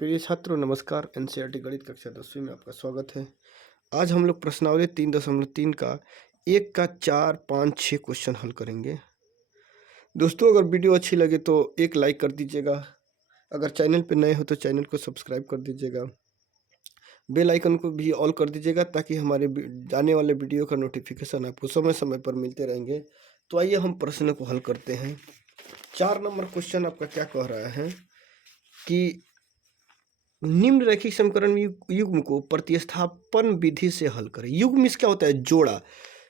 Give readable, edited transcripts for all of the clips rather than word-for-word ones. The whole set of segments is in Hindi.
प्रिय छात्रों नमस्कार। एनसीईआरटी गणित कक्षा 10वीं में आपका स्वागत है। आज हम लोग प्रश्नावली 3.3 का 1 का 4, 5, 6 क्वेश्चन हल करेंगे। दोस्तों अगर वीडियो अच्छी लगे तो एक लाइक कर दीजिएगा। अगर चैनल पर नए हो तो चैनल को सब्सक्राइब कर दीजिएगा। बेल आइकन को भी ऑल कर दीजिएगा ताकि हमारे आने वाले वीडियो का नोटिफिकेशन आपको समय समय पर मिलते रहेंगे। तो आइए हम प्रश्न को हल करते हैं। 4 नंबर क्वेश्चन आपका क्या कह रहा है कि निम्न रैखिक समीकरण में युग्म को प्रतिस्थापन विधि से हल करें। युग्म इस क्या होता है? जोड़ा।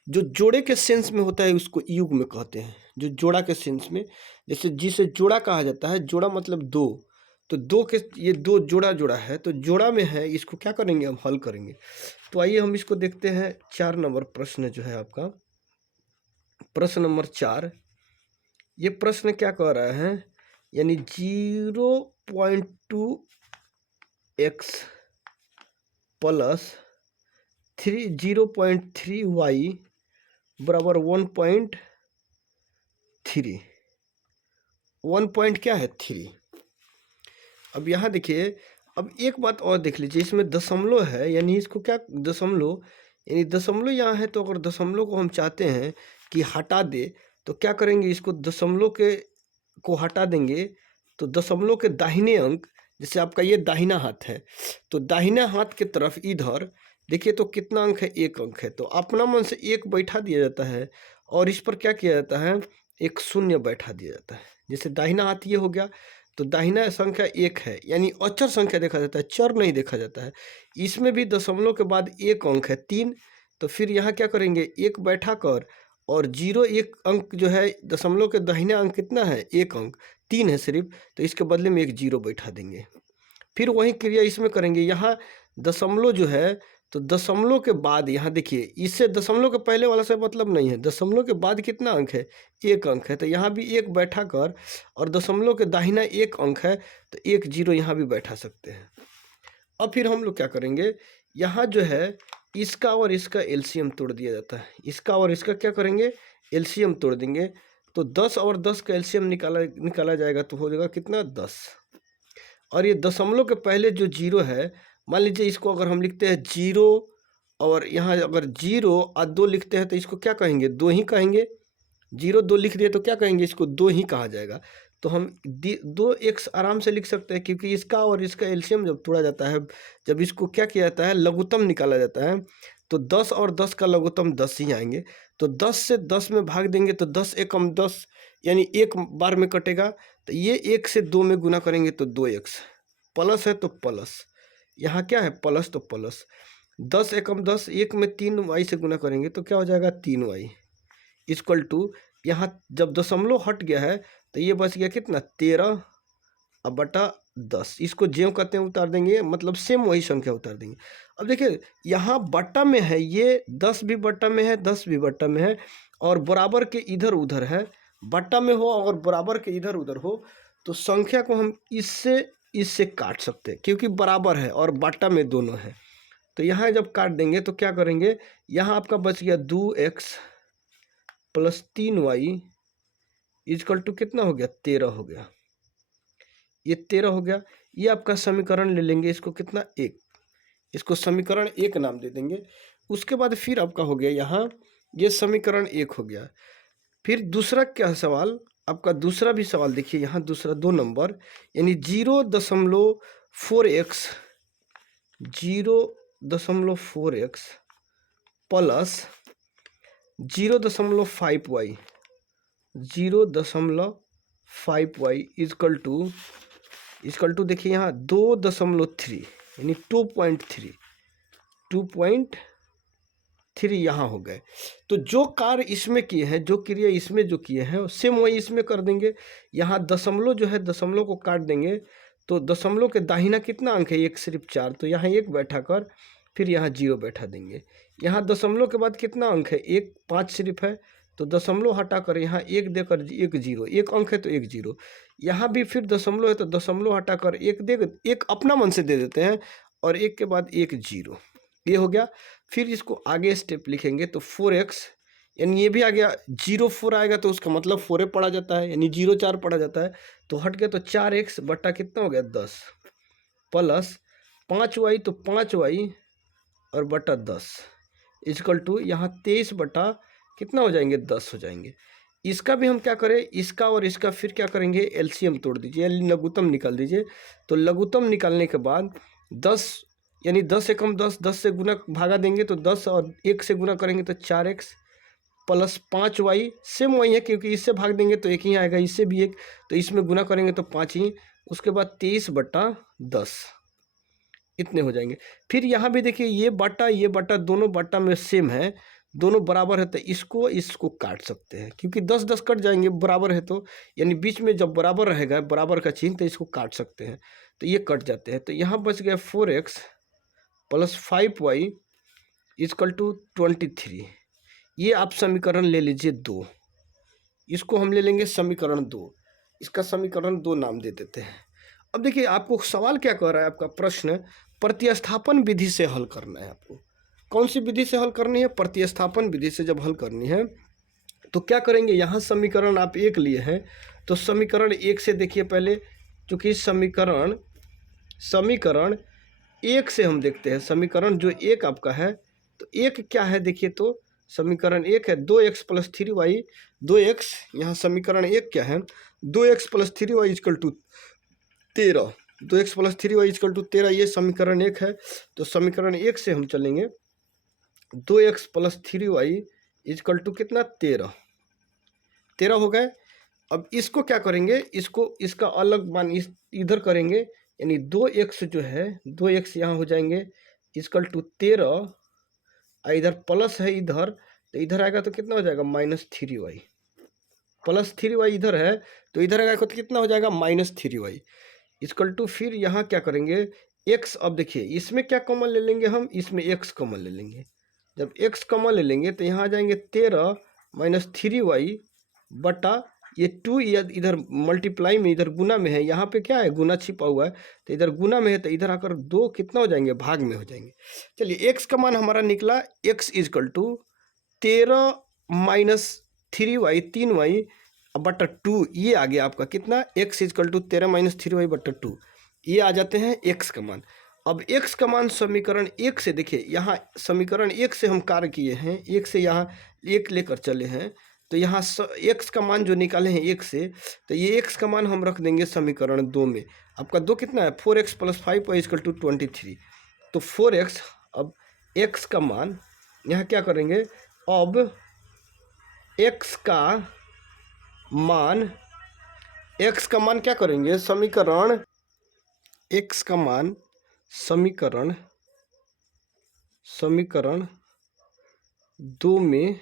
जो जोड़े के सेंस में होता है उसको युग्म कहते हैं। जो जोड़ा के सेंस में, जैसे जिसे जोड़ा कहा जाता है, जोड़ा मतलब दो, तो दो के ये दो जोड़ा है, तो जोड़ा में है, इसको क्या करेंगे? हम हल करेंगे। तो आइए हम इसको देखते हैं। 4 नंबर प्रश्न जो है आपका, प्रश्न नंबर 4, ये प्रश्न क्या कह रहा है, यानी 0.2 x प्लस 0.3 y बराबर 1.3। 1 पॉइंट क्या है? 3। अब यहाँ देखिए, अब एक बात और देख लीजिए, इसमें दशमलव है, यानी इसको क्या दशमलव, यानी दशमलव यहाँ है, तो अगर दशमलव को हम चाहते हैं कि हटा दे तो क्या करेंगे? इसको दशमलव के को हटा देंगे तो दशमलव के दाहिने अंक, जैसे आपका ये दाहिना हाथ है, तो दाहिना हाथ की तरफ इधर देखिए तो कितना अंक है? 1 अंक है। तो अपना मन से 1 बैठा दिया जाता है और इस पर क्या किया जाता है? एक शून्य बैठा दिया जाता है। जैसे दाहिना हाथ ये हो गया, तो दाहिना संख्या 1 है, यानी अचर संख्या देखा जाता है, चर नहीं देखा जाता है। इसमें भी दशमलव के बाद 1 अंक है 3, तो फिर यहाँ क्या करेंगे? 1 बैठा कर, और 1 अंक जो है दशमलव के दाहिना अंक कितना है? 1 अंक, 3 है सिर्फ, तो इसके बदले में एक 0 बैठा देंगे। फिर वही क्रिया इसमें करेंगे। यहाँ दशमलव जो है, तो दशमलव के बाद यहाँ देखिए, इससे दशमलव के पहले वाला से मतलब नहीं है, दशमलव के बाद कितना अंक है? 1 अंक है, तो यहाँ भी 1 बैठा कर, और दशमलव के दाहिना 1 अंक है, तो एक 0 यहाँ भी बैठा सकते हैं। अब फिर हम लोग क्या करेंगे? यहाँ जो है इसका और इसका एलसीएम तोड़ दिया जाता है। इसका और इसका क्या करेंगे? एलसीएम तोड़ देंगे। तो 10 और 10 का एलसीएम निकाला जाएगा, तो हो जाएगा कितना? 10। और ये दशमलव के पहले जो 0 है, मान लीजिए इसको अगर हम लिखते हैं 0, और यहाँ अगर 0 और 2 लिखते हैं तो इसको क्या कहेंगे? 2 ही कहेंगे। 0 2 लिख दिए तो क्या कहेंगे? इसको 2 ही कहा जाएगा। तो हम 2x आराम से लिख सकते हैं, क्योंकि इसका और इसका एलसीएम जब तोड़ा जाता है, जब इसको क्या किया जाता है? लघुत्तम निकाला जाता है, तो 10 और 10 का लघुत्तम 10 ही आएंगे। तो 10 से 10 में भाग देंगे तो 10 एकम 10, यानी एक बार में कटेगा। तो ये 1 से 2 में गुना करेंगे तो 2x, प्लस है तो प्लस, यहाँ क्या है? प्लस, तो प्लस 10 एकम 10, 1 में 3y से गुना करेंगे तो क्या हो जाएगा? 3y इक्वल टू, यहाँ जब दशमलव हट गया है तो ये बच गया कितना? 13 अब बटा 10। इसको ज्यों कहते हैं उतार देंगे, मतलब सेम वही संख्या उतार देंगे। अब देखिए यहाँ बट्टा में है, ये 10 भी बट्टा में है, 10 भी बट्टा में है, और बराबर के इधर उधर है। बट्टा में हो और बराबर के इधर उधर हो तो संख्या को हम इससे काट सकते हैं, क्योंकि बराबर है और बट्टा में दोनों है। तो यहाँ जब काट देंगे तो क्या करेंगे? यहाँ आपका बच गया 2x plus 3y equal to कितना हो गया? 13 हो गया। ये 13 हो गया। ये आपका समीकरण ले लेंगे, इसको कितना? 1, इसको समीकरण 1 नाम दे देंगे। उसके बाद फिर आपका हो गया यहाँ, ये समीकरण 1 हो गया। फिर दूसरा क्या सवाल आपका? दूसरा भी सवाल देखिए, यहाँ दूसरा 2 नंबर, यानी 0.4x plus 0.5y 0.5y equal to देखिए यहाँ 2.3, यानी 2.3 यहाँ हो गए। तो जो कार्य इसमें किए हैं, जो क्रिया इसमें जो किए हैं, सेम वही इसमें कर देंगे। यहाँ दशमलव जो है, दशमलव को काट देंगे, तो दशमलव के दाहिना कितना अंक है? 1 सिर्फ 4, तो यहाँ 1 बैठा कर, फिर यहाँ 0 बैठा देंगे। यहाँ दशमलव के बाद कितना अंक है? 1, 5 सिर्फ है, तो दशमलव हटा कर यहाँ 1 देकर 1 0, 1 अंक है तो 1 0। यहाँ भी फिर दशमलव है तो दशमलव हटा कर 1 दे, 1 अपना मन से दे देते हैं, और 1 के बाद 1 0, ये हो गया। फिर इसको आगे स्टेप लिखेंगे तो 4x, यानी ये भी आ गया। 0 4 आएगा तो उसका मतलब 4 पढ़ा जाता है, यानी 0 4 पढ़ा जाता है, तो हट गया तो 4x बट्टा कितना हो गया? 10। प्लस 5y, तो 5y और बटा 10 इक्वल टू यहाँ 23 बटा कितना हो जाएंगे, 10 हो जाएंगे। इसका भी हम क्या करें, इसका और इसका फिर क्या करेंगे, एलसीएम तोड़ दीजिए, लघुत्तम निकाल दीजिए। तो लघुत्तम निकालने के बाद 10 यानी 10 एकम 10, 10 से गुना भागा देंगे तो 10 और 1 से गुना करेंगे तो 4x प्लस 5y, सेम वही है क्योंकि इससे भाग देंगे तो एक ही आएगा, इससे भी एक, तो इसमें गुना करेंगे तो 5 ही, उसके बाद 23 बटा 10 इतने हो जाएंगे। फिर यहाँ भी देखिए ये बटा दोनों बटा में सेम है, दोनों बराबर है, तो इसको इसको काट सकते हैं क्योंकि 10 10 कट जाएंगे, बराबर है तो, यानी बीच में जब बराबर रहेगा बराबर का चिन्ह तो इसको काट सकते हैं, तो ये कट जाते हैं। तो यहाँ बच गया 4x plus 5y equal to 23। ये आप समीकरण ले लीजिए 2, इसको हम ले लेंगे समीकरण 2, इसका समीकरण 2 नाम दे देते हैं। अब देखिए आपको सवाल क्या कह रहा है, आपका प्रश्न प्रतिस्थापन विधि से हल करना है। आपको कौन सी विधि से हल करनी है, प्रतिस्थापन विधि से जब हल करनी है तो क्या करेंगे, यहाँ समीकरण आप 1 लिए हैं तो समीकरण 1 से देखिए पहले, चूँकि समीकरण 1 से हम देखते हैं, समीकरण जो 1 आपका है तो 1 क्या है देखिए, तो समीकरण 1 है 2x प्लस 3y, 2x यहाँ समीकरण 1 क्या है, 2x plus 3y equal to 13, 2x plus 3y equal to 13, ये समीकरण 1 है। तो समीकरण 1 से हम चलेंगे, 2x plus 3y equal to कितना, 13 हो गए। अब इसको क्या करेंगे, इसको इसका अलग मान इधर करेंगे, यानी 2x जो है 2x यहाँ हो जाएंगे इक्वल टू 13, इधर प्लस है इधर, तो इधर आएगा तो कितना हो जाएगा, -3y, प्लस 3y इधर है तो इधर आएगा तो कितना हो जाएगा, -3y इक्वल टू, फिर यहाँ क्या करेंगे x, अब देखिए इसमें क्या कॉमन ले लेंगे हम, इसमें x कॉमन ले लेंगे। जब x कॉमन ले लेंगे तो यहाँ आ जाएंगे 13 माइनस 3y बटा ये 2, इधर मल्टीप्लाई में, इधर गुना में है, यहाँ पे क्या है गुना छिपा हुआ है, तो इधर गुना में है तो इधर आकर 2 कितना हो जाएंगे, भाग में हो जाएंगे। चलिए x का मान हमारा निकला x equal to 13 minus 3y 3y बटा 2, ये आ गया आपका कितना, x equal to 13 minus 3y बटा 2, ये आ जाते हैं x का मान। अब x का मान समीकरण 1 से देखिए, यहाँ समीकरण 1 से हम कार्य किए हैं, 1 से यहाँ 1 लेकर चले हैं, तो यहाँ x का मान जो निकाले हैं 1 से, तो ये x का मान हम रख देंगे समीकरण 2 में। आपका 2 कितना है, 4x plus 5y equal to 23, तो 4x, अब x का मान यहाँ क्या करेंगे, अब x का मान क्या करेंगे, समीकरण x का मान समीकरण 2 में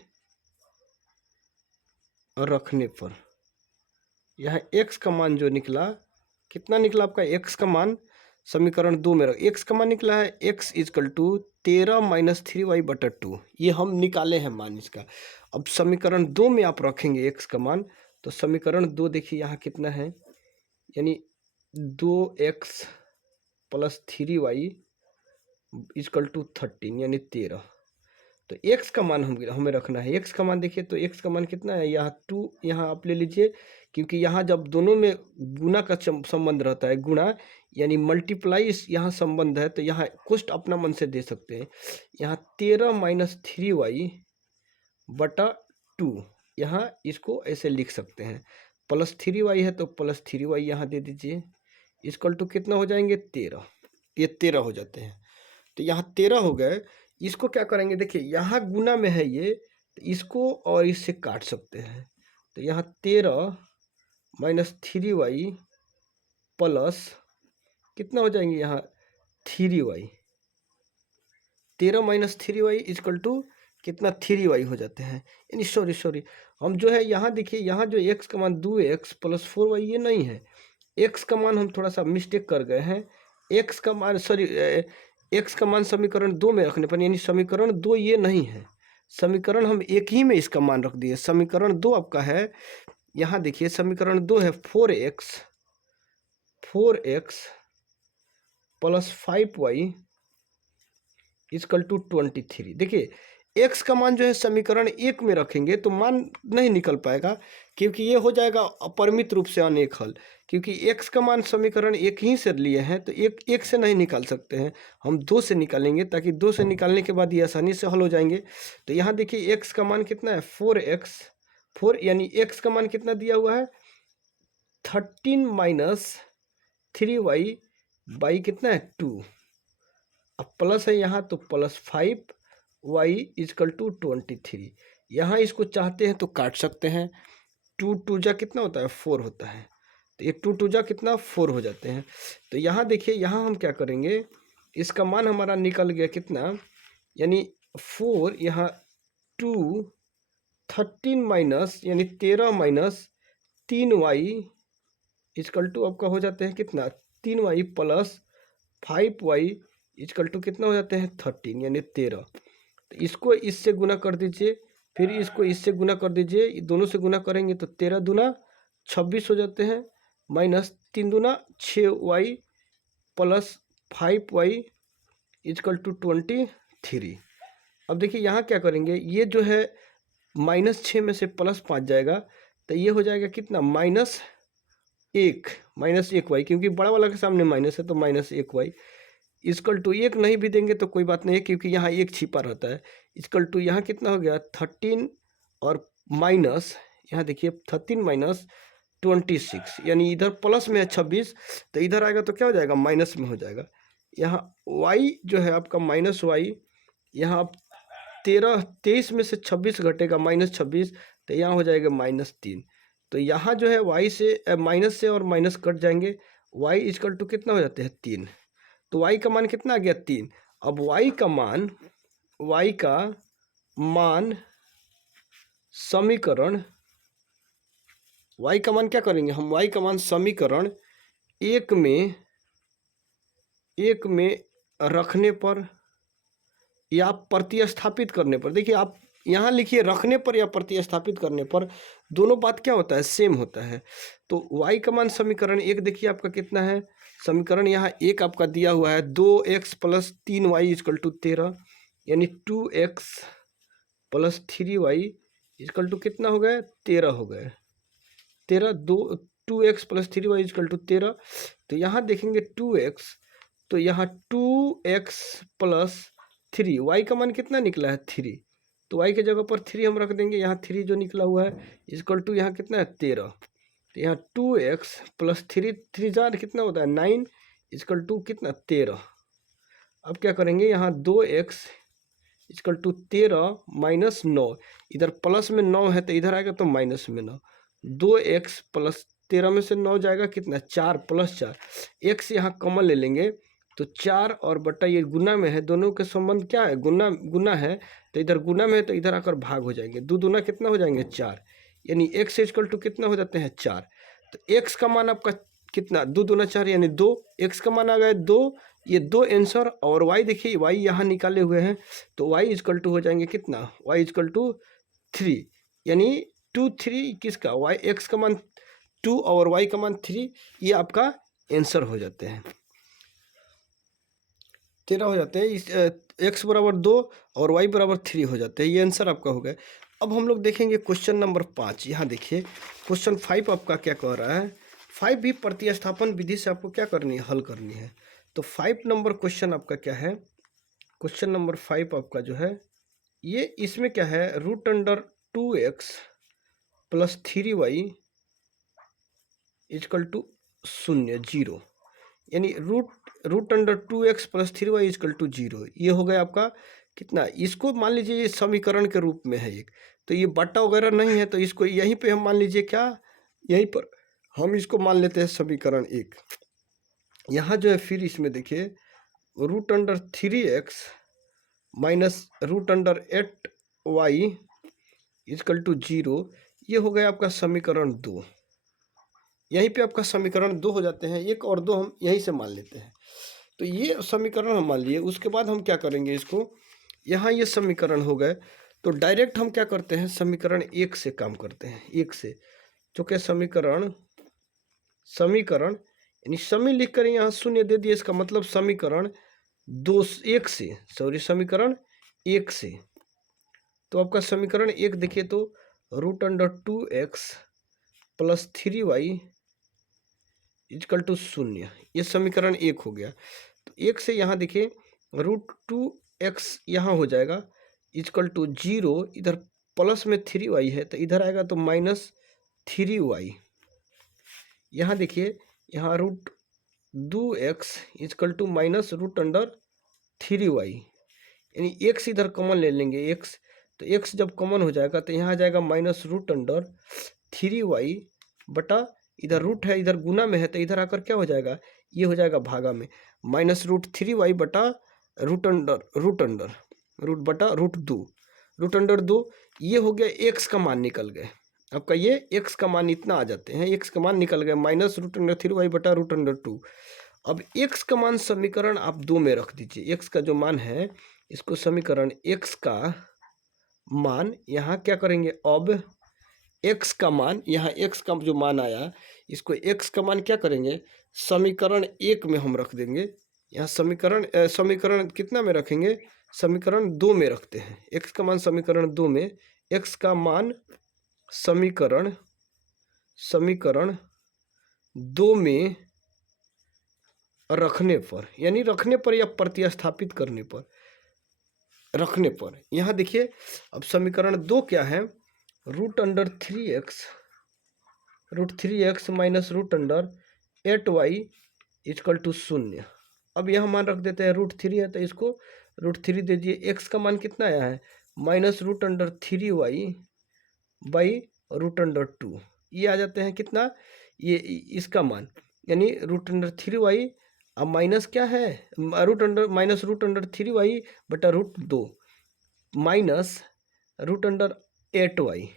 रखने पर यहाँ x का मान जो निकला, कितना निकला आपका, x का मान समीकरण 2 में x का मान निकला है x equal to 13 minus 3y बटा 2, ये हम निकाले हैं मान इसका। अब समीकरण 2 में आप रखेंगे x का मान, तो समीकरण 2 देखिए यहाँ कितना है, यानी 2x plus 3y equal to 13 यानी 13, तो x का मान हमें रखना है। x का मान देखिए, तो x का मान कितना है, यहाँ 2 यहाँ आप ले लीजिए, क्योंकि यहाँ जब दोनों में गुना का संबंध रहता है, गुणा यानी मल्टीप्लाई यहाँ संबंध है, तो यहाँ कुछ अपना मन से दे सकते हैं। यहाँ 13 माइनस 3y बटा 2, यहाँ इसको ऐसे लिख सकते हैं, प्लस 3y है तो प्लस 3y यहाँ दे दीजिए, इक्वल टू कितना हो जाएंगे, 13, ये 13 हो जाते हैं। तो यहाँ 13 हो गए। इसको क्या करेंगे, देखिए यहाँ गुना में है ये, तो इसको और इससे काट सकते हैं, तो यहाँ 13 माइनस 3y प्लस कितना हो जाएंगे, यहाँ 3y, 13 minus 3y equal to कितना, 3y हो जाते हैं। यानी सॉरी हम जो है यहाँ देखिए, यहाँ जो x का मान 2x प्लस 4y ये नहीं है, x का मान हम थोड़ा सा मिस्टेक कर गए हैं, x का मान x का मान समीकरण 2 में रखने पर, यानी समीकरण 2 ये नहीं है, समीकरण हम एक ही में इसका मान रख दिए। समीकरण 2 आपका है, यहाँ देखिए समीकरण 2 है 4x plus 5y equal to 23। देखिए एक्स का मान जो है समीकरण एक में रखेंगे तो मान नहीं निकल पाएगा, क्योंकि ये हो जाएगा अपरिमित रूप से अनेक हल। क्योंकि एक्स का मान समीकरण एक ही से लिए हैं तो एक से नहीं निकाल सकते हैं, हम दो से निकालेंगे, ताकि दो से निकालने के बाद ये आसानी से हल हो जाएंगे। तो यहाँ देखिए एक्स का मान कितना है 4x, 4 यानी एक्स का मान कितना दिया हुआ है 13 माइनस 3y बाई कितना है 2। अब प्लस है यहाँ तो प्लस 5y इजकल टू 23। यहाँ इसको चाहते हैं तो काट सकते हैं, 2 2 जा कितना होता है 4 होता है, तो ये 2 2 जा कितना 4 हो जाते हैं। तो यहाँ देखिए यहाँ हम क्या करेंगे, इसका मान हमारा निकल गया कितना, यानी 4 यहाँ 2 13 माइनस यानी 13 माइनस 3y इजकल टू आपका हो जाते हैं कितना 3y plus 5y is equal to कितना हो जाते हैं 13 यानी 13। तो इसको इससे गुना कर दीजिए, फिर इसको इससे गुना कर दीजिए, दोनों से गुना करेंगे तो 13 दूना 26 हो जाते हैं, माइनस 3 दूना 6y plus 5y is equal to 23। अब देखिए यहाँ क्या करेंगे, ये जो है -6 में से +5 जाएगा तो ये हो जाएगा कितना -1y, क्योंकि बड़ा वाला के सामने माइनस है तो -1y इजकल टू 1 नहीं भी देंगे तो कोई बात नहीं है, क्योंकि यहाँ एक छिपा रहता है। इजकल टू यहाँ कितना हो गया 13 और माइनस यहाँ देखिए 13 माइनस 26, यानी इधर प्लस में है 26 तो इधर आएगा तो क्या हो जाएगा माइनस में हो जाएगा। यहाँ y जो है आपका -y, यहाँ आप 23 में से 26 घटेगा -26 तो यहाँ हो जाएगा -3। तो यहाँ जो है y से माइनस से और माइनस कट जाएंगे, y इजकल टू कितना हो जाते हैं 3, तो y का मान कितना आ गया 3। अब y का मान समीकरण y का मान क्या करेंगे हम, y का मान समीकरण एक में रखने पर या प्रतिस्थापित करने पर, देखिए आप यहाँ लिखिए रखने पर या प्रतिस्थापित करने पर, दोनों बात क्या होता है सेम होता है। तो y का मान समीकरण एक देखिए आपका कितना है, समीकरण यहाँ एक आपका दिया हुआ है 2x plus 3y is equal to 13, यानी 2x plus 3y is equal to कितना हो गया 13 हो गए, 13 2x plus 3y is equal to 13। तो यहाँ देखेंगे 2x, तो यहाँ 2x प्लस 3, y का मान कितना निकला है 3, तो y के जगह पर 3 हम रख देंगे, यहाँ 3 जो निकला हुआ है इजकल टू यहाँ कितना है 13। तो यहाँ 2x प्लस 3 जार कितना होता है 9 इजकल टू कितना 13। अब क्या करेंगे यहाँ 2x इजकल टू 13 माइनस 9, इधर प्लस में 9 है तो इधर आएगा तो माइनस में 9, 2x प्लस 13 में से 9 जाएगा कितना 4 प्लस 4, x यहाँ कॉमन ले लेंगे तो 4 और बट्टा ये गुना में है, दोनों के संबंध क्या है गुना है, तो इधर गुना में है तो इधर आकर भाग हो जाएंगे, दो दूना कितना हो जाएंगे 4, यानी x इक्वल टू कितना हो जाते हैं 4। तो x का मान आपका कितना 2 दूना 4 यानी 2, x का मान आ गया 2, ये 2 आंसर। और y देखिए y यहाँ निकाले हुए हैं तो y इक्वल टू हो जाएंगे कितना y इक्वल टू 3, यानी 2 3 किसका y x का मान 2 और y का मान 3, ये आपका आंसर हो जाते हैं 13 हो जाते हैं, इस x बराबर 2 और y बराबर 3 हो जाते हैं, ये आंसर आपका हो गया। अब हम लोग देखेंगे क्वेश्चन नंबर 5। यहाँ देखिए क्वेश्चन 5 आपका क्या कह रहा है, 5 भी प्रतिस्थापन विधि से आपको क्या करनी है हल करनी है। तो 5 नंबर क्वेश्चन आपका क्या है, क्वेश्चन नंबर 5 आपका जो है ये इसमें क्या है √2x plus 3y is equal to 0, यानी √2x plus 3y is equal to 0, ये हो गया आपका कितना। इसको मान लीजिए ये समीकरण के रूप में है एक, तो ये बट्टा वगैरह नहीं है तो इसको यहीं पे हम मान लीजिए क्या, यहीं पर हम इसको मान लेते हैं समीकरण एक। यहाँ जो है फिर इसमें देखिए √3x minus √8y is equal to 0, ये हो गया आपका समीकरण 2। यहीं पे आपका समीकरण 2 हो जाते हैं, 1 और 2 हम यहीं से मान लेते हैं। तो ये समीकरण हम मान लिए, उसके बाद हम क्या करेंगे इसको, यहाँ ये समीकरण हो गए तो डायरेक्ट हम क्या करते हैं समीकरण 1 से काम करते हैं, 1 से, चूँकि समीकरण यानी समी लिख कर यहाँ 0 दे दिए, इसका मतलब समीकरण 1 से तो आपका समीकरण 1 देखिए तो √2x + 3y = 0, ये समीकरण 1 हो गया। तो 1 से यहाँ देखिए √2x यहाँ हो जाएगा = 0, इधर प्लस में 3y है तो इधर आएगा तो -3y। यहाँ देखिए यहाँ √2x = -√3y, यानी x इधर कॉमन ले लेंगे x, तो x जब कॉमन हो जाएगा तो यहाँ आ जाएगा -√3y बटा, इधर रूट है इधर गुना में है तो इधर आकर क्या हो जाएगा, ये हो जाएगा भागा में, -√3y बटा रूट बटा √2, ये हो गया x का मान निकल गए। आपका ये x का मान इतना आ जाते हैं, x का मान निकल गया -√3y बटा √2। अब x का मान समीकरण आप 2 में रख दीजिए, x का जो मान है इसको समीकरण x का मान यहाँ क्या करेंगे, अब x का मान यहाँ x का जो मान आया इसको x का मान क्या करेंगे, समीकरण 1 में हम रख देंगे। यहाँ समीकरण कितना में रखेंगे, समीकरण 2 में रखते हैं। x का मान समीकरण 2 में, x का मान समीकरण 2 में रखने पर, यानी रखने पर या प्रतिस्थापित करने पर, रखने पर यहाँ देखिए अब समीकरण 2 क्या है, √3x -√8y = 0। अब यहाँ मान रख देते हैं √3 है तो इसको √3 दे दिए। x का मान कितना आया है, -√3y बाई √2, ये आ जाते हैं कितना, ये इसका मान, यानी √3y अब माइनस क्या है, -√3y बटा √2 माइनस √8y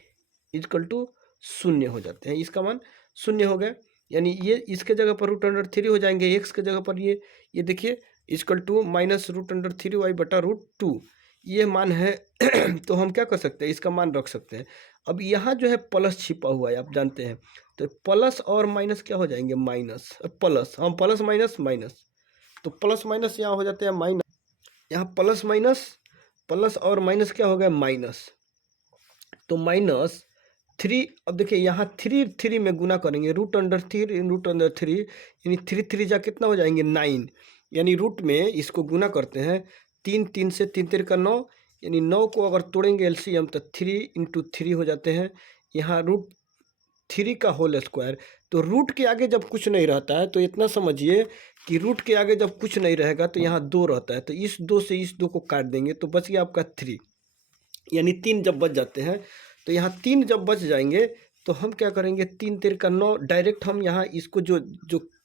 = 0 हो जाते हैं। इसका मान 0 हो गया, यानी ये इसके जगह पर √3 हो जाएंगे, x के जगह पर ये देखिए = -√3y बटा √2, ये मान है। तो हम क्या कर सकते हैं, इसका मान रख सकते हैं। अब यहाँ जो है प्लस छिपा हुआ है, आप जानते हैं, तो प्लस और माइनस क्या हो जाएंगे, माइनस प्लस, हम प्लस माइनस, तो प्लस माइनस यहाँ हो जाते हैं माइनस, यहाँ प्लस और माइनस क्या हो गया, माइनस, तो -3। अब देखिए यहाँ 3 में गुना करेंगे, √3 यानी 3 जा कितना हो जाएंगे, 9, यानी रूट में इसको गुना करते हैं, 3 से 3 का 9, यानी 9 को अगर तोड़ेंगे एलसीएम तो 3 × 3 हो जाते हैं, यहाँ √3 का होल स्क्वायर। तो रूट के आगे जब कुछ नहीं रहता है तो इतना समझिए कि रूट के आगे जब कुछ नहीं रहेगा तो यहाँ 2 रहता है, तो इस 2 से इस 2 को काट देंगे तो बच गया आपका 3, यानी 3 जब बच जाते हैं, तो यहाँ 3 जब बच जाएंगे तो हम क्या करेंगे, 3 का 9, डायरेक्ट हम यहाँ इसको जो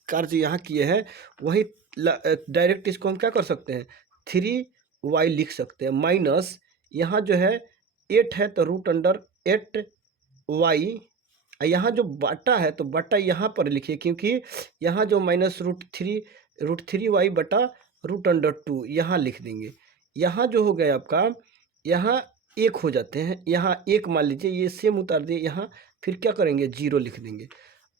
कार्य यहाँ किए हैं वही डायरेक्ट इसको हम क्या कर सकते हैं, 3y लिख सकते हैं, माइनस यहाँ जो है 8 है तो √8y, यहाँ जो बाटा है तो बाटा यहाँ पर लिखिए, क्योंकि यहाँ जो -√3y बटा √2 यहाँ लिख देंगे। यहाँ जो हो गया आपका, यहाँ 1 हो जाते हैं, यहाँ 1 मान लीजिए, ये सेम उतार दिए, यहाँ फिर क्या करेंगे, 0 लिख देंगे।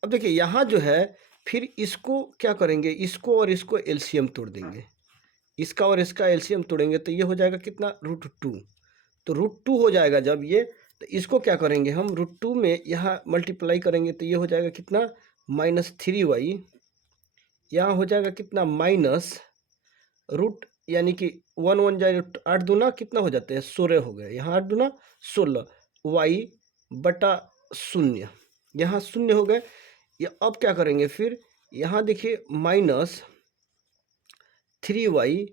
अब देखिए यहाँ जो है फिर इसको क्या करेंगे, इसको और इसको एलसीएम तोड़ देंगे, इसका और इसका एलसीएम तोड़ेंगे तो ये हो जाएगा कितना, √2, तो √2 हो जाएगा जब ये, तो इसको क्या करेंगे हम, √2 में यहाँ मल्टीप्लाई करेंगे तो ये हो जाएगा कितना, -3y, यहाँ हो जाएगा कितना, माइनस रूट, यानी कि 1 जाए 8 दूना कितना हो जाते हैं, 16 हो गए, यहाँ 8 दूना 16 y बटा 0, यहाँ 0 हो गए। ये अब क्या करेंगे फिर, यहाँ देखिए -3y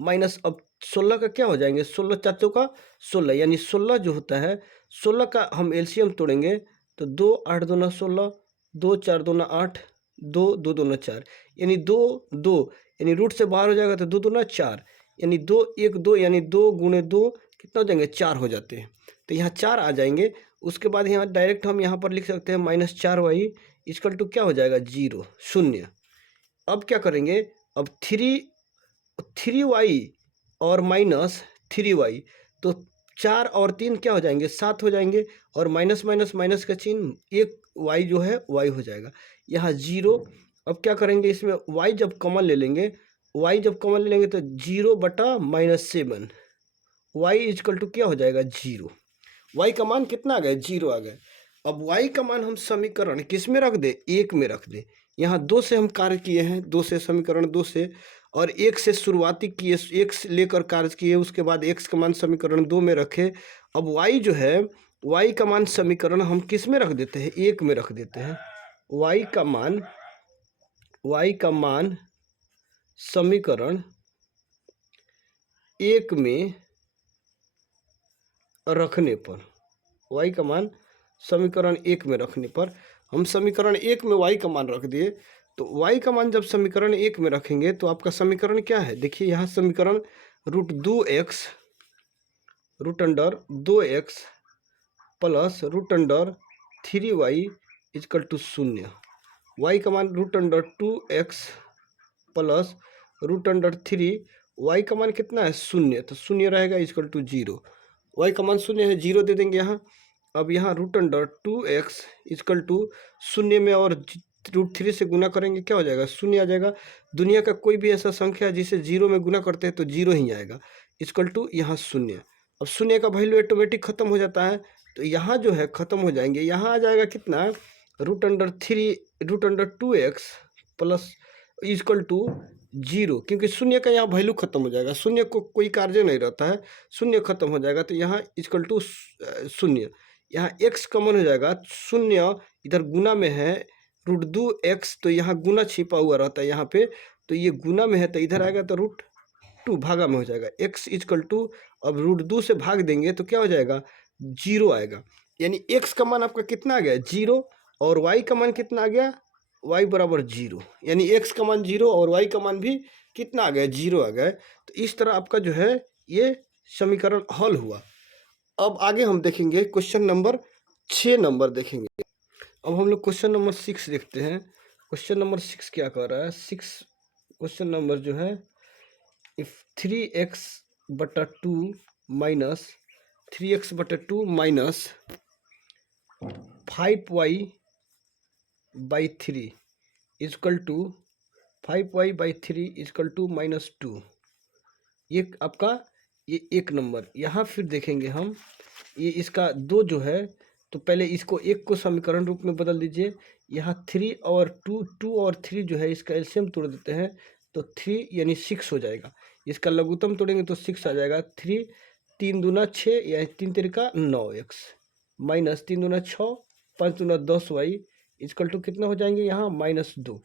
माइनस, अब 16 का क्या हो जाएंगे, 16 चाचों का 16, यानी 16 जो होता है, 16 का हम एलसीएम तोड़ेंगे तो 2 8 दूना 16, 2 4 दूना 8, 2 2 दूना 4, यानी 2 यानी रूट से बाहर हो जाएगा तो 2 दूना 4, यानी 2 1 2, यानी 2 × 2 कितना हो जाएंगे, 4 हो जाते हैं, तो यहाँ 4 आ जाएंगे। उसके बाद यहाँ डायरेक्ट हम यहाँ पर लिख सकते हैं -4y = क्या हो जाएगा, 0। अब क्या करेंगे, अब 3y और -3y, तो 4 और 3 क्या हो जाएंगे, 7 हो जाएंगे, और माइनस का चिन्ह, एक y जो है y हो जाएगा, यहाँ 0। अब क्या करेंगे, इसमें y जब कॉमन ले लेंगे तो 0 बटा -7 वाई इजकल टू क्या हो जाएगा, 0। वाई का मान कितना आ गया, 0 आ गया। अब वाई का मान हम समीकरण किस में रख दे, 1 में रख दे। यहाँ 2 से हम कार्य किए हैं, 2 से समीकरण 2 से, और 1 से शुरुआती किए, 1 से लेकर कार्य किए, उसके बाद x का मान समीकरण 2 में रखे। अब y जो है, y का मान समीकरण हम किस में रख देते हैं, 1 में रख देते हैं। y का मान समीकरण 1 में रखने पर, y का मान समीकरण 1 में रखने पर, हम समीकरण 1 में y का मान रख दिए। तो y का मान जब समीकरण 1 में रखेंगे तो आपका समीकरण क्या है, देखिए यहाँ समीकरण √2x √2x plus √3y is equal to 0। y का मान √2x प्लस √3, y का मान कितना है, 0, तो 0 रहेगा इजकल टू 0। y का मान 0 है, 0 दे देंगे यहाँ। अब यहाँ √2x इजकल टू 0 में और √3 से गुना करेंगे, क्या हो जाएगा, 0 आ जाएगा। दुनिया का कोई भी ऐसा संख्या जिसे 0 में गुना करते हैं तो 0 ही आएगा, इजकल टू यहाँ 0। अब 0 का वैल्यू ऑटोमेटिक खत्म हो जाता है, तो यहाँ जो है खत्म हो जाएंगे। यहाँ आ जाएगा कितना, √2x प्लस इजकल टू 0, क्योंकि 0 का यहाँ वैल्यू खत्म हो जाएगा, 0 को कोई कार्य नहीं रहता है, 0 खत्म हो जाएगा। तो यहाँ इजकल टू 0, यहाँ x कॉमन हो जाएगा, 0 इधर गुना में है, √2x, तो यहाँ गुना छिपा हुआ रहता है यहाँ पे, तो ये गुना में है तो इधर आएगा तो √2 भागा में हो जाएगा, x इजकल टू, अब √2 से भाग देंगे तो क्या हो जाएगा, 0 आएगा। यानी x का मान आपका कितना आ गया, 0, और y का मान कितना आ गया, y बराबर 0। यानी x का मान 0 और y का मान भी कितना आ गया, 0 आ गया। तो इस तरह आपका जो है ये समीकरण हल हुआ। अब आगे हम देखेंगे क्वेश्चन नंबर 6 नंबर देखेंगे। अब हम लोग क्वेश्चन नंबर 6 देखते हैं। क्वेश्चन नंबर 6 क्या कह रहा है, 6 क्वेश्चन नंबर जो है, if 3x/2 minus 3x/2 minus 5y/3 equal to 5y/3 equal to -2, ये आपका ये 1 नंबर। यहाँ फिर देखेंगे हम, ये इसका 2 जो है, तो पहले इसको 1 को समीकरण रूप में बदल दीजिए। यहाँ 3 और 2, 2 और 3 जो है इसका एलसीएम तोड़ देते हैं, तो 3 यानी 6 हो जाएगा। इसका लघुत्तम तोड़ेंगे तो 6 आ जाएगा। 3 3 दूना 6, यानी 3 तिरका 9x माइनस 3 दूना 6, 5 दूना 10y इजकल टू कितना हो जाएंगे यहाँ -2,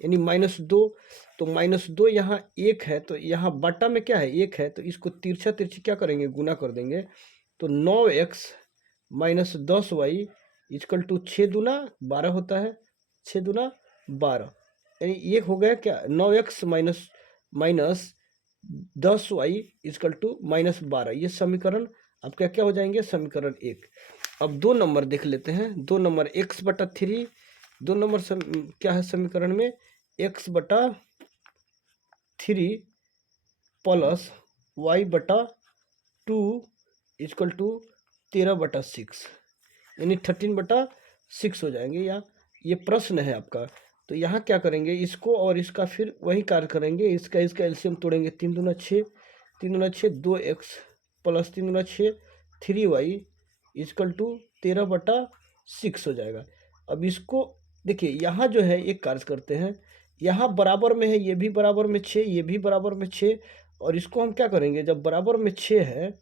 यानी -2। तो -2 यहाँ 1 है, तो यहाँ बटा में क्या है, 1 है, तो इसको तिरछा तिरछी क्या करेंगे, गुना कर देंगे। तो 9x minus 10y is equal to 6 दूना 12 होता है, 6 दूना 12, यानी ये हो गया क्या, 9x minus 10y is equal to -12। ये समीकरण आपका क्या हो जाएंगे, समीकरण 1। अब 2 नंबर देख लेते हैं। 2 नंबर x/3, 2 नंबर क्या है समीकरण में, x/3 plus y/2 is equal to 13/6, यानी 13/6 हो जाएंगे। या ये प्रश्न है आपका, तो यहाँ क्या करेंगे, इसको और इसका फिर वही कार्य करेंगे। इसका एलसीएम तोड़ेंगे, 3 दूना 6, 3 दूना 6 2x प्लस 3 दूना 6 3y इजकल टू 13/6 हो जाएगा। अब इसको देखिए, यहाँ जो है एक कार्य करते हैं, यहाँ बराबर में है, ये भी बराबर में 6, ये भी बराबर में 6, और इसको हम क्या करेंगे, जब बराबर में 6 है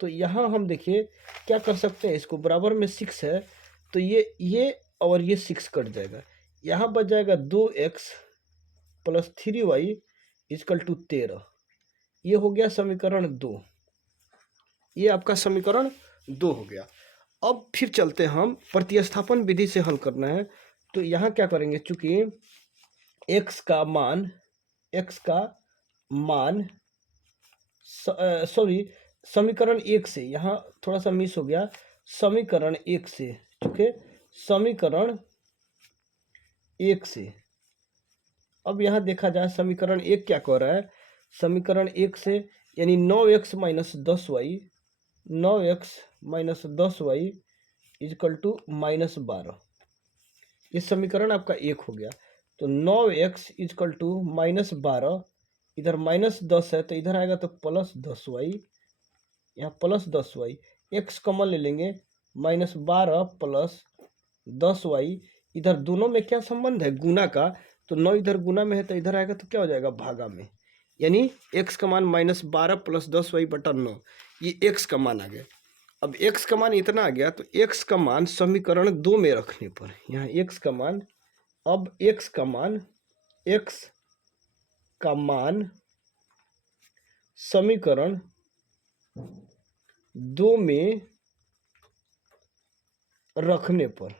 तो यहाँ हम देखिए क्या कर सकते हैं, इसको बराबर में 6 है, तो ये और ये 6 कट जाएगा। यहाँ बच जाएगा 2x plus 3y is equal to 13। ये हो गया समीकरण 2, ये आपका समीकरण 2 हो गया। अब फिर चलते हैं हम, प्रतिस्थापन विधि से हल करना है। तो यहाँ क्या करेंगे, चूंकि x का मान सॉरी, समीकरण 1 से, यहाँ थोड़ा सा मिस हो गया, समीकरण 1 से, चूंकि समीकरण 1 से, अब यहाँ देखा जाए समीकरण 1 क्या कह रहा है, समीकरण 1 से यानी 9x minus 10y, 9x minus 10y is equal to -12, ये समीकरण आपका 1 हो गया। तो 9x इजकल टू -12, इधर -10 है तो इधर आएगा तो +10y यहाँ प्लस 10y, एक्स कॉमन ले लेंगे, -12 प्लस 10y। इधर दोनों में क्या संबंध है? गुना का। तो 9 इधर गुना में है तो इधर आएगा तो क्या हो जाएगा? भागा में। यानी एक्स का मान -12 प्लस 10y बटा 9, ये एक्स का मान आ गया। अब एक्स का मान इतना आ गया तो एक्स का मान समीकरण 2 में रखने पर, यहाँ एक्स का मान, अब एक्स का मान समीकरण 2 में रखने पर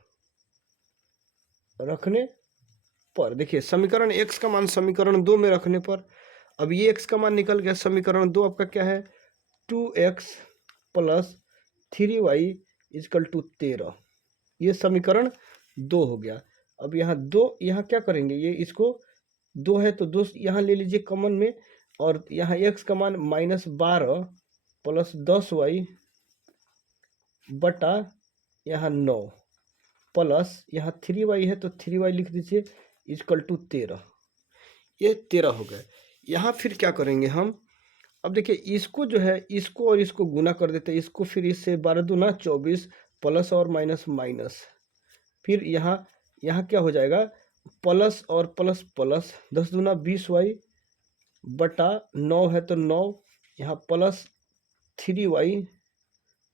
देखिए समीकरण एक्स का मान समीकरण 2 में रखने पर, अब ये एक्स का मान निकल गया। समीकरण 2 आपका क्या है? 2x plus 3y is equal to 13। ये समीकरण 2 हो गया। अब यहाँ 2, यहाँ क्या करेंगे? ये इसको 2 है तो 2 यहाँ ले लीजिए कॉमन में, और यहाँ x का मान -12 प्लस 10y बटा यहाँ 9 प्लस यहाँ 3y है तो 3y लिख दीजिए इजकल टू 13। ये 13 हो गए। यहाँ फिर क्या करेंगे हम? अब देखिए इसको जो है, इसको और इसको गुना कर देते हैं। इसको फिर इससे 12 दूना 24 प्लस और माइनस माइनस, फिर यहाँ क्या हो जाएगा? प्लस और प्लस प्लस, 10 दूना 20y बटा 9 है तो 9, यहाँ प्लस 3y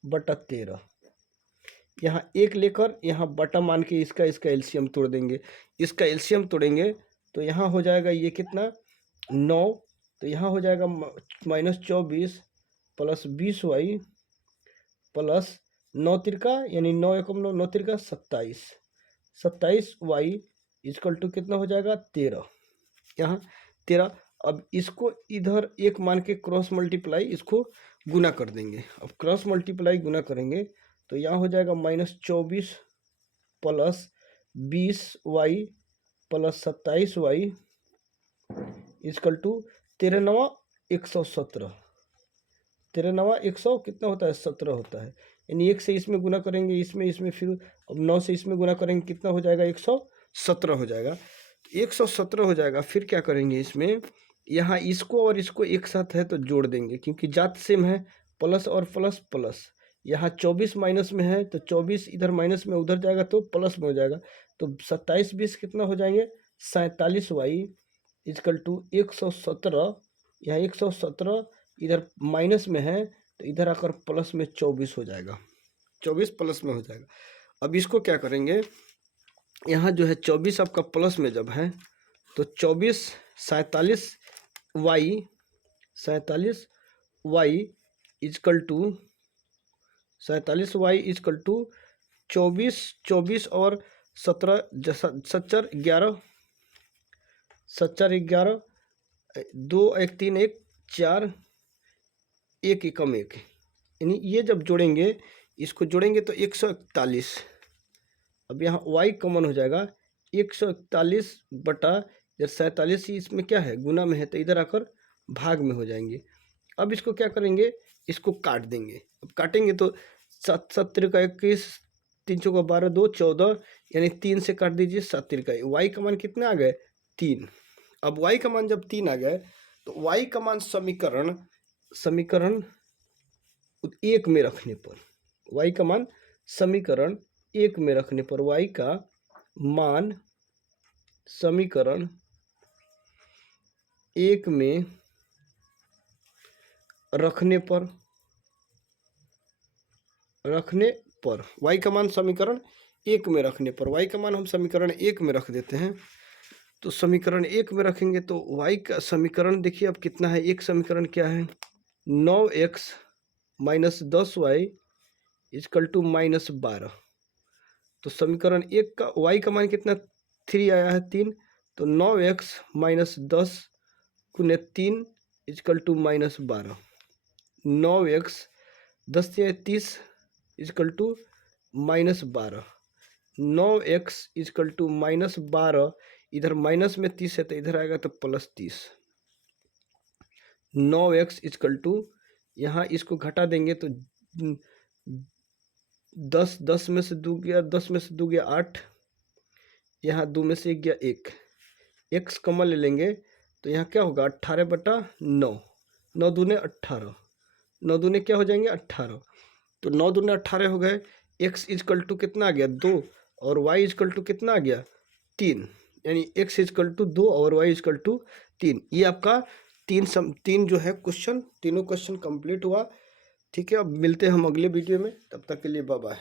बटा 13। यहाँ एक लेकर यहाँ बटा मान के इसका एलसीएम तोड़ देंगे। इसका एलसीएम तोड़ेंगे तो यहाँ हो जाएगा ये कितना? 9। तो यहाँ हो जाएगा -24 प्लस 20y प्लस 9 तिरका यानी 9 एकम 9, 9 तिरका 27, 27y इजकल टू कितना हो जाएगा? 13। यहाँ 13। अब इसको इधर एक मान के क्रॉस मल्टीप्लाई इसको गुना कर देंगे। अब क्रॉस मल्टीप्लाई गुना करेंगे तो यहाँ हो जाएगा -24 plus 20y plus 27y is equal to 13 9 117, 13 9 100 कितना होता है? 17 होता है। यानी 1 से इसमें गुना करेंगे, इसमें फिर अब 9 से इसमें गुना करेंगे, कितना हो जाएगा? 117 हो जाएगा। 117 हो जाएगा। फिर क्या करेंगे इसमें? यहाँ इसको और इसको एक साथ है तो जोड़ देंगे, क्योंकि जात सेम है। प्लस और प्लस प्लस, यहाँ 24 माइनस में है तो 24 इधर माइनस में उधर जाएगा तो प्लस में हो जाएगा। तो 27 20 कितना हो जाएंगे? 47y is equal to 117। यहाँ 117 इधर माइनस में है तो इधर आकर प्लस में 24 हो जाएगा, 24 प्लस में हो जाएगा। अब इसको क्या करेंगे? यहाँ जो है 24 आपका प्लस में जब है तो 24 47y is equal to 47y is equal to 24 24 और 17 सच्चर 11 2 1 3 1 4 1 एकम 1, यानी ये जब जोड़ेंगे, इसको जोड़ेंगे तो 141। अब यहाँ y कॉमन हो जाएगा 141 बटा 47 ही इसमें क्या है? गुना में है तो इधर आकर भाग में हो जाएंगे। अब इसको क्या करेंगे? इसको काट देंगे। अब काटेंगे तो 7 7 तिरका 21, 3 चौका 12 2 14, यानी 3 से काट दीजिए 7 तिरका। y का मान कितना आ गए? 3। अब y का मान जब 3 आ गए तो y का मान समीकरण 1 में रखने पर, y का मान समीकरण 1 में रखने पर, y का मान समीकरण 1 में रखने पर y का मान समीकरण 1 में रखने पर, y का मान हम समीकरण 1 में रख देते हैं। तो समीकरण 1 में रखेंगे तो y का समीकरण देखिए अब कितना है? एक समीकरण क्या है? 9x minus 10y is equal to -12। तो समीकरण 1 का y का मान कितना? 3 आया है, 3। तो 9x माइनस 10 गुने 3 इजकल टू -12। 9x 10 से 30 is equal to -12। 9x is equal to -12, इधर माइनस में 30 है तो इधर आएगा तो +30। 9x इजकल टू, यहाँ इसको घटा देंगे तो 10 10 में से 2 गया, 10 में से 2 गया 8, यहाँ 2 में से 1 गया 1, x कॉमन ले लेंगे तो यहाँ क्या होगा? 18 बटा 9, 9 दूने 18, 9 दूने क्या हो जाएंगे 18। तो 9 दूने 18 हो गए। x इजकल टू कितना आ गया 2 और y इजकल टू कितना आ गया 3, यानी x इजकल टू 2 और y इजकल टू 3। ये आपका तीन जो है क्वेश्चन, तीनों क्वेश्चन कंप्लीट हुआ। ठीक है, अब मिलते हैं हम अगले वीडियो में, तब तक के लिए बाय बाय।